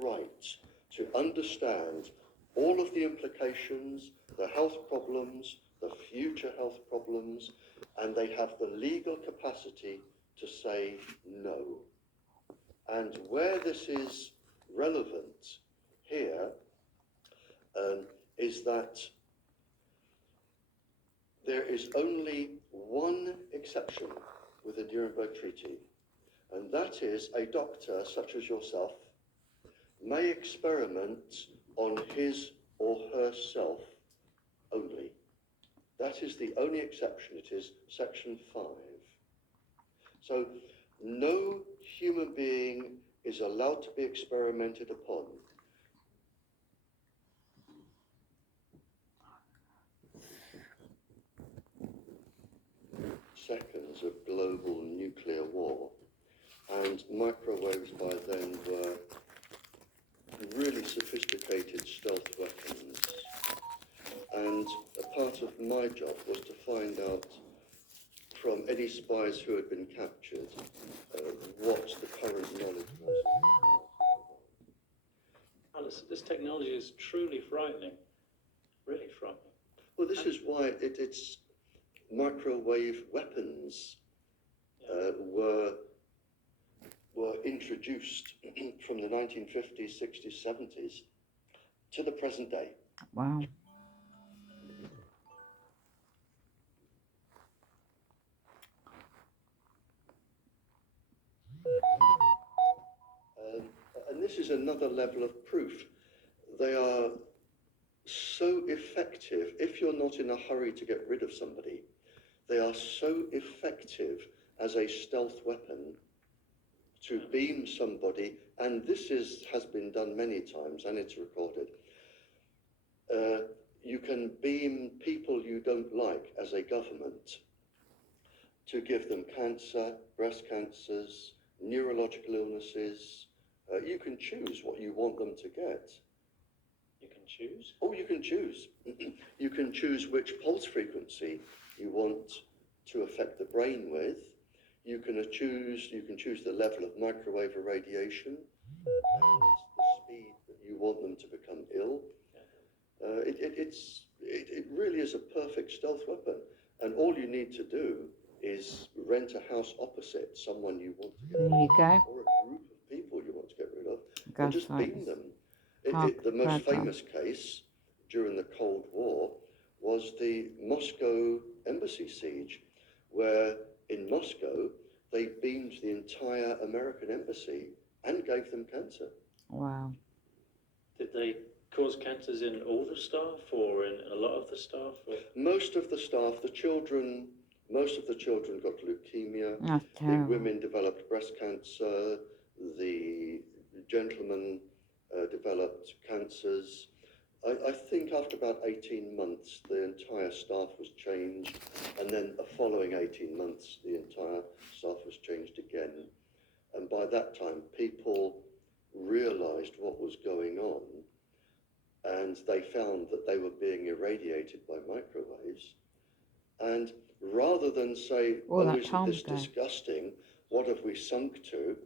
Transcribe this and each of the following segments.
right to understand all of the implications, the health problems, the future health problems, and they have the legal capacity to say no. And where this is relevant here is that there is only one exception with the Nuremberg Treaty, and that is a doctor such as yourself may experiment on his or herself only. That is the only exception. It is section 5. So no human being is allowed to be experimented upon. Seconds of global nuclear war, and microwaves by then were really sophisticated stealth weapons. And a part of my job was to find out from any spies who had been captured what the current knowledge was. Alice, this technology is truly frightening, really frightening. Well, this is why it's microwave weapons were introduced from the 1950s, 60s, 70s to the present day. Wow. And this is another level of proof. They are so effective. If you're not in a hurry to get rid of somebody, they are so effective as a stealth weapon to beam somebody, and this has been done many times, and it's recorded. You can beam people you don't like as a government to give them cancer, breast cancers, neurological illnesses. You can choose what you want them to get. You can choose? Oh, you can choose. You can choose which pulse frequency you want to affect the brain with. You can choose the level of microwave irradiation and the speed that you want them to become ill. It really is a perfect stealth weapon, and all you need to do is rent a house opposite someone you want to get rid of, or a group of people you want to get rid of, and just beam them. The most famous case during the Cold War was the Moscow embassy siege, where in Moscow they beamed the entire American embassy and gave them cancer. Wow. Did they cause cancers in all the staff or in a lot of the staff? Or? Most of the staff, most of the children got leukemia. That's terrible. The women developed breast cancer. The gentlemen developed cancers. I think after about 18 months, the entire staff was changed, and then the following 18 months, the entire staff was changed again. And by that time, people realized what was going on, and they found that they were being irradiated by microwaves. And rather than say, oh, isn't this disgusting? What have we sunk to?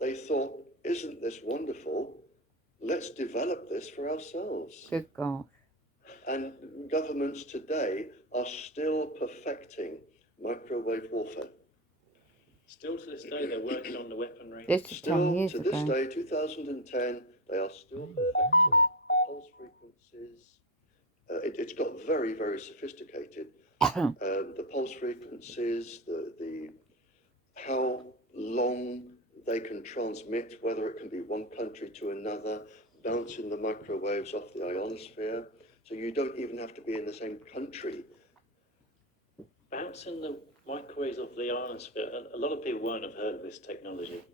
They thought, isn't this wonderful? Let's develop this for ourselves. Good God. And governments today are still perfecting microwave warfare. Still to this day, they're working on the weaponry. Still to this day, 2010, they are still perfecting the pulse frequencies. It's got very, very sophisticated. The pulse frequencies, the how long they can transmit, whether it can be one country to another, bouncing the microwaves off the ionosphere, so you don't even have to be in the same country. Bouncing the microwaves off the ionosphere, a lot of people won't have heard of this technology.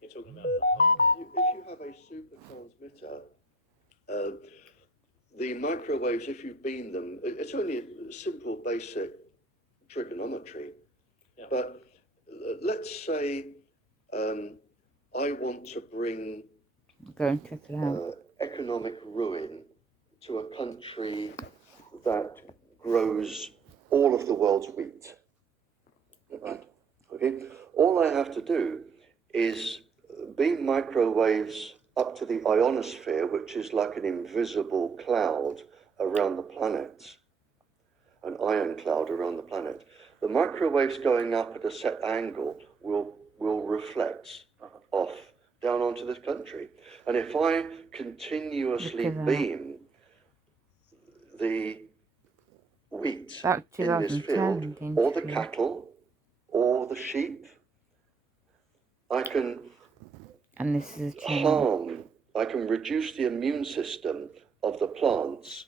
You're talking about If you have a super transmitter, the microwaves, if you beam them, it's only a simple basic trigonometry. Yeah. But let's say I want to bring economic ruin to a country that grows all of the world's wheat. Right? Okay. All I have to do is beam microwaves up to the ionosphere, which is like an invisible cloud around the planet, an ion cloud around the planet. The microwaves going up at a set angle will reflect off down onto this country. And if I continuously Look at that. beam the wheat Back in this field, 2010 or the interview. cattle, or the sheep, I can And this is a channel. I can reduce the immune system of the plants